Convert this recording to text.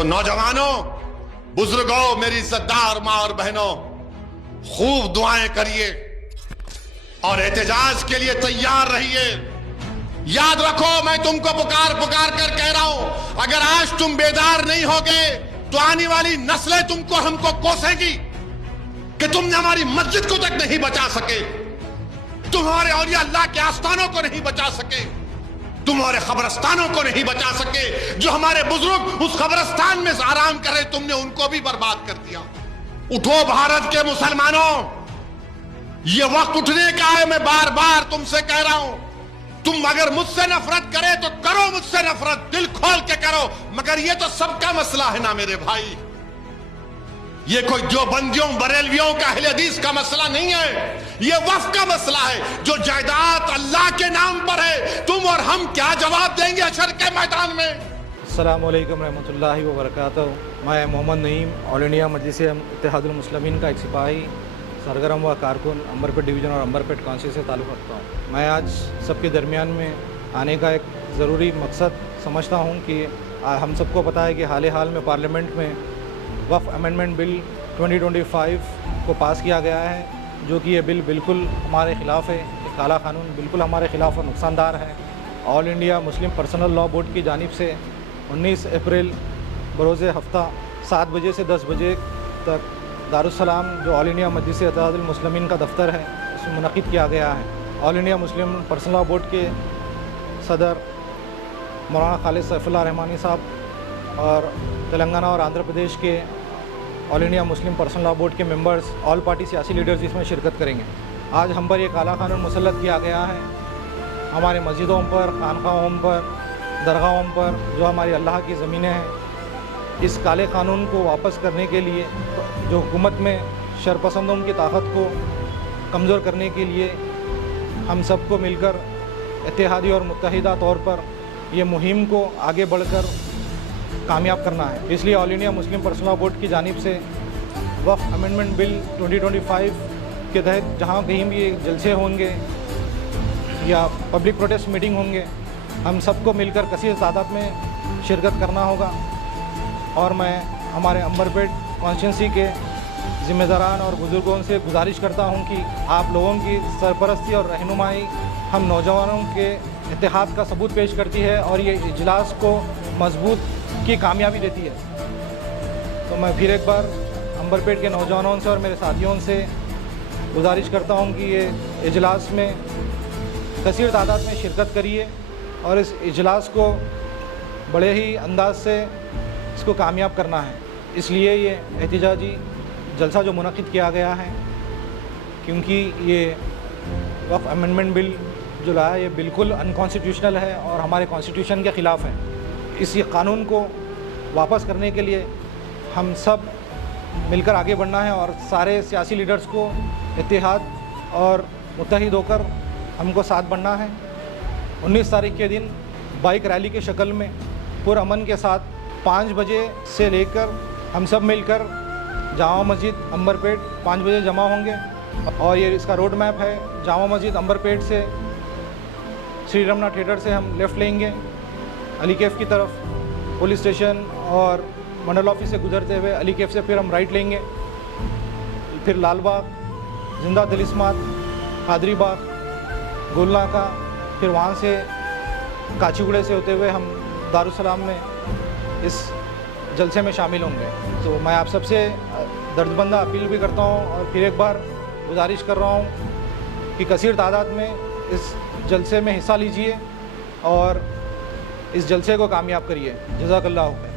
تو نوجوانوں، بزرگوں، میری عزتدار ماں اور بہنوں، خوب دعائیں کریے اور احتجاج کے لیے تیار رہیے۔ یاد رکھو، میں تم کو پکار کر کہہ رہا ہوں، اگر آج تم بیدار نہیں ہوگے تو آنے والی نسلیں تم کو ہم کو کوسیں گی کہ تم نے ہماری مسجد کو تک نہیں بچا سکے، تمہارے اولیاء اللہ کے آستانوں کو نہیں بچا سکے، تمہارے قبرستانوں کو نہیں بچا سکے۔ جو ہمارے بزرگ اس قبرستان میں آرام کر رہے تم نے ان کو بھی برباد کر دیا۔ اٹھو بھارت کے مسلمانوں، یہ وقت اٹھنے کا ہے۔ میں بار بار تم سے کہہ رہا ہوں، تم اگر مجھ سے نفرت کرے تو کرو مجھ سے نفرت، دل کھول کے کرو، مگر یہ تو سب کا مسئلہ ہے نا میرے بھائی۔ یہ کوئی جو بندیوں بریلویوں کا اہل حدیث کا مسئلہ نہیں ہے، یہ وقف کا مسئلہ ہے۔ جو جائیداد اللہ کے نام پر ہے، تم اور ہم کیا جواب دیں گے حشر کے میدان میں؟ السلام علیکم رحمۃ اللہ وبرکاتہ۔ میں محمد نعیم، آل انڈیا مجلس اتحاد المسلمین کا ایک سپاہی، سرگرم و کارکن، امبرپیٹ ڈویژن اور امبرپیٹ کانسٹیچوئنسی سے تعلق رکھتا ہوں۔ میں آج سب کے درمیان میں آنے کا ایک ضروری مقصد سمجھتا ہوں کہ ہم سب کو پتہ ہے کہ حال میں پارلیمنٹ میں وقف امینڈمنٹ بل 2025 کو پاس کیا گیا ہے، جو کہ یہ بل بالکل ہمارے خلاف ہے۔ یہ کالا قانون بالکل ہمارے خلاف اور نقصان دار ہے۔ All India Muslim personal law board کی جانب سے 19 اپریل بروز ہفتہ 7 بجے سے 10 بجے تک دارالسلام، جو آل انڈیا مجلس اتحاد المسلمین کا دفتر ہے، اس میں منعقد کیا گیا ہے۔ All India Muslim personal law board کے صدر مولانا خالد سیف اللہ رحمانی صاحب اور تلنگانہ اور آندھرا پردیش کے all India Muslim personal law board کے ممبرز، آل پارٹی سیاسی لیڈرز اس میں شرکت کریں گے۔ آج ہم پر یہ کالا قانون مسلط کیا گیا ہے، ہمارے مسجدوں پر، خانقاہوں پر، درگاہوں پر، جو ہماری اللہ کی زمینیں ہیں۔ اس کالے قانون کو واپس کرنے کے لیے، جو حکومت میں شرپسندوں کی طاقت کو کمزور کرنے کے لیے ہم سب کو مل کر اتحادی اور متحدہ طور پر یہ مہم کو آگے بڑھ کر کامیاب کرنا ہے۔ اس لیے all India Muslim personal law board کی جانب سے وقف امینڈمنٹ بل 2025 کے تحت جہاں کہیں بھی جلسے ہوں گے یا پبلک پروٹیسٹ میٹنگ ہوں گے، ہم سب کو مل کر کثیر تعداد میں شرکت کرنا ہوگا۔ اور میں ہمارے امبرپیٹ کانسٹیچوئنسی کے ذمہ داران اور بزرگوں سے گزارش کرتا ہوں کہ آپ لوگوں کی سرپرستی اور رہنمائی ہم نوجوانوں کے اتحاد کا ثبوت پیش کرتی ہے اور یہ اجلاس کو مضبوط کی کامیابی دیتی ہے۔ تو میں پھر ایک بار امبرپیٹ کے نوجوانوں سے اور میرے ساتھیوں سے گزارش کرتا ہوں کہ یہ اجلاس میں کثیر تعداد میں شرکت کریے اور اس اجلاس کو بڑے ہی انداز سے اس کو کامیاب کرنا ہے۔ اس لیے یہ احتجاجی جلسہ جو منعقد کیا گیا ہے، کیونکہ یہ وقف امینڈمنٹ بل جو لایا یہ بالکل انکانسٹیٹیوشنل ہے اور ہمارے کانسٹیٹیوشن کے خلاف ہے۔ اس قانون کو واپس کرنے کے لیے ہم سب مل کر آگے بڑھنا ہے اور سارے سیاسی لیڈرز کو اتحاد اور متحد ہو کر ہم کو ساتھ بڑھنا ہے۔ 19 تاریخ کے دن بائک ریلی کے شکل میں پرامن کے ساتھ 5 بجے سے لے کر ہم سب مل کر جامع مسجد امبرپیٹ 5 بجے جمع ہوں گے اور یہ اس کا روڈ میپ ہے۔ جامع مسجد امبرپیٹ سے سری رمنا تھیٹر سے ہم لیفٹ لیں گے علی کیف کی طرف، پولیس اسٹیشن اور منڈل آفس سے گزرتے ہوئے علی کیف سے پھر ہم رائٹ لیں گے، پھر لال باغ، زندہ تلسمات، قادری باغ، گول ناکا، پھر وہاں سے کاچی گوڑے سے ہوتے ہوئے ہم دارالسلام میں اس جلسے میں شامل ہوں گے۔ تو میں آپ سب سے دردمندہ اپیل بھی کرتا ہوں اور پھر ایک بار گزارش کر رہا ہوں کہ کثیر تعداد میں اس جلسے میں حصہ لیجیے اور اس جلسے کو کامیاب کریے۔ جزاک اللہ خیر۔